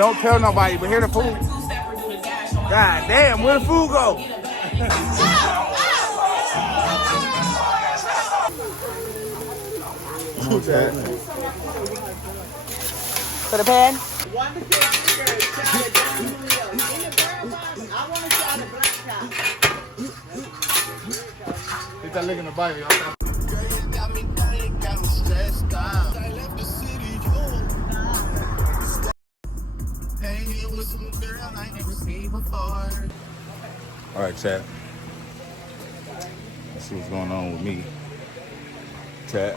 Don't tell nobody, but here the food. God damn, where the food go? Who's that? For the pan? One to try the John Julio. In the brown box, I want to try the black top. Get that lick in the bite, y'all. All right, chat. Let's see what's going on with me. Chat.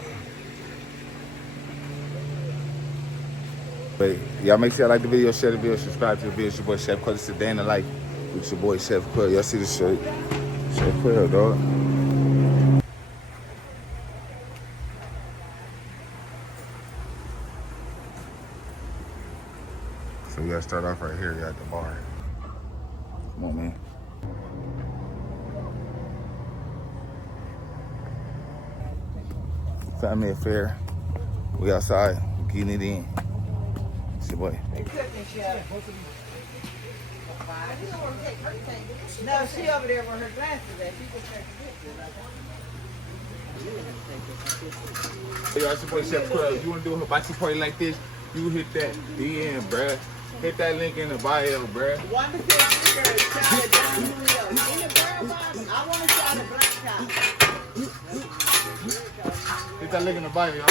But y'all make sure y'all like the video, share the video, subscribe to the video. It's your boy Chef Quail. It's a day in the life with your boy Chef Quail. Y'all see the shirt? Chef Quail, dog. So we gotta start off right here at the bar. Come on, man. Family affair. We outside, getting it in. It's your boy. No, she over there with her glasses at. She can take Hey, y'all, it's your boy Chef Quail. If you wanna do a hibachi party like this, you hit that DM, bruh. Hit that link in the bio, bruh. one to try the John Julio. In the brown box, I want to try the black top. Hit that link in the bio, y'all.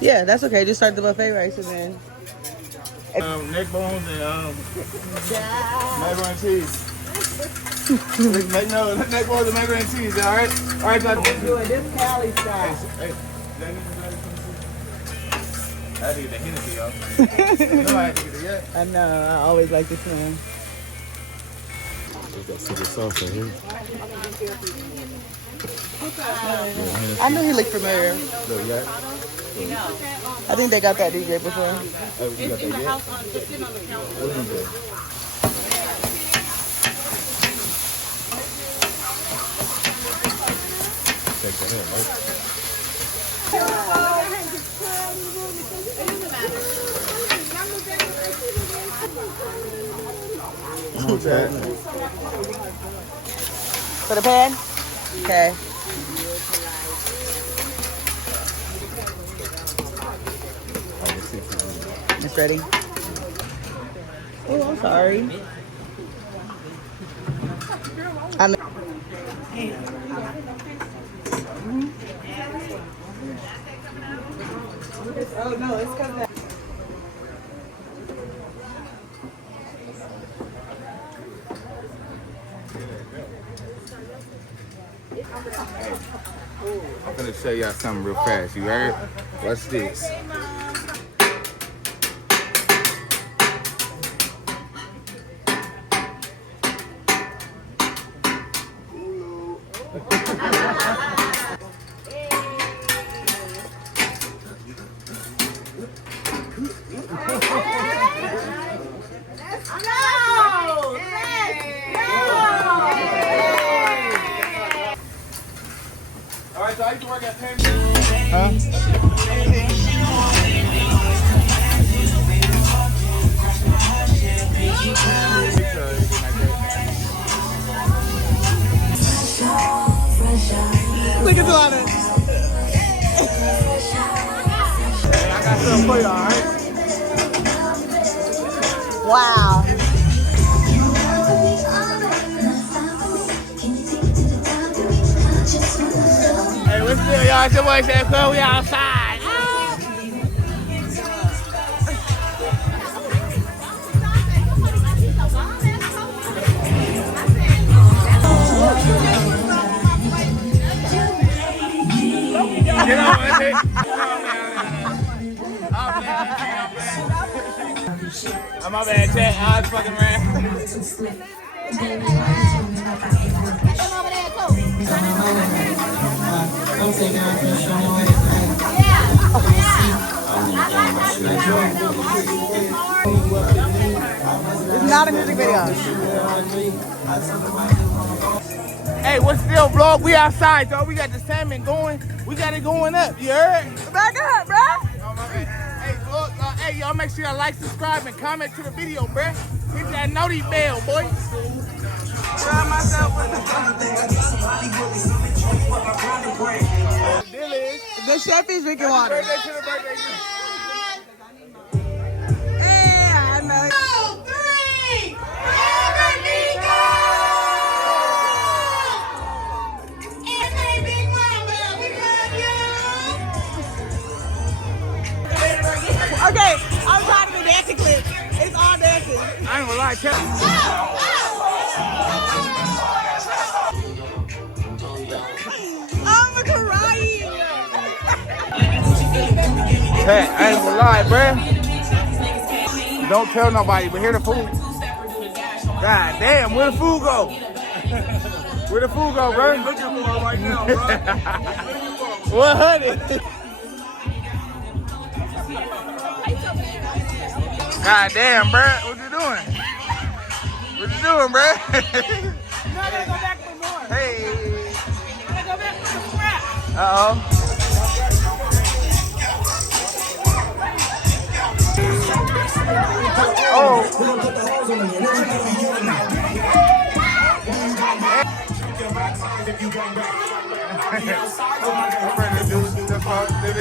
Yeah, that's okay. Just start the buffet rice and then. Neck bones and macaroni and cheese. Neck bones and macaroni and cheese, all right? All right, y'all. I'm doing this Cali style. Hey, I had to get the Hennessy, y'all. No, I had to get it yet. I know. I always like this one. Got secret sauce right here. I knew he looked familiar. Look, you got I think they got that DJ before. you got that yet? What is it? Take that here, right? What's that? For the pan? Okay. It's ready. Oh, I'm sorry. Oh, no, it's because that. I'm gonna show y'all something real fast. You heard? Watch this. All right, so I used to work at Penn. Huh? Look at Talana. Hey, I got something for you, all right? Wow. Hey, what's good, y'all? It's your boy Chef Quail. We outside. Get on, that's it. I'm my bad, chat. I was fucking around. I'm taking off your shirt. It's not a music video. Hey, what's still vlog? We outside, though. We got the salmon going. We got it going up. You heard? Back up, bruh. Hey, look, hey, y'all make sure y'all like, subscribe, and comment to the video, bruh. Hit that noti bell, boy. Try myself with The chef is drinking water. birthday to the birthday girl. Hey, I know. 3, Big Mama, we love you. Okay, I'm tired of the dancing clip. It's all dancing. I ain't gonna lie, tell I'm crying. Hey, I ain't gonna lie, bruh. Don't tell nobody, but here the food. God damn, where the food go? Where the food go, bro? Looking for it right now, bro. 100. God damn, bruh. What you doing? What you doing, bruh? No, I gotta go back for more. Hey. I gotta go back for the scrap. Uh-oh. Oh.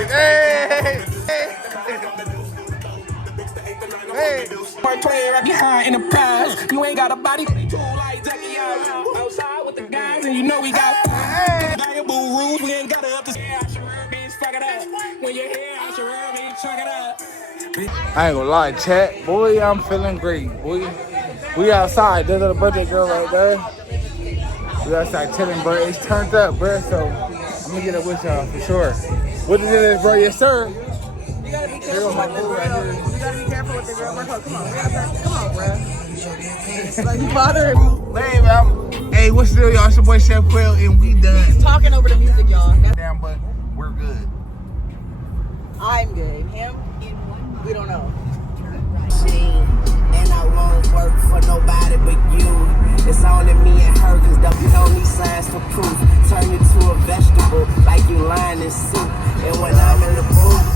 Hey! Hey! Play right behind in the prize. You ain't got a body cool like Jackie outside with the guys, and you know we got valuable rules. We ain't got to up to bitch, fuck it up. When you're here, I should bitch, chuck it up. I ain't gonna lie, chat. Boy, I'm feeling great, boy. We outside. There's a birthday girl right there. We outside chilling, bro. It's turned up, bro. So I'm gonna get it with y'all for sure. What is it, bro? Yes, sir. You gotta be careful with the grill. You gotta be careful with the grill. Come on, we gotta come on, bro. Like you bothering me. Baby, hey, what's still, y'all? It's your boy Chef Quail, and we done. He's talking over the music, y'all. Damn, but we're good. I'm good. Him? We don't know. And I won't work for nobody but you. It's only me and her, cause don't need signs for proof. Turn you to a vegetable like you lying in soup. And when I'm in the booth,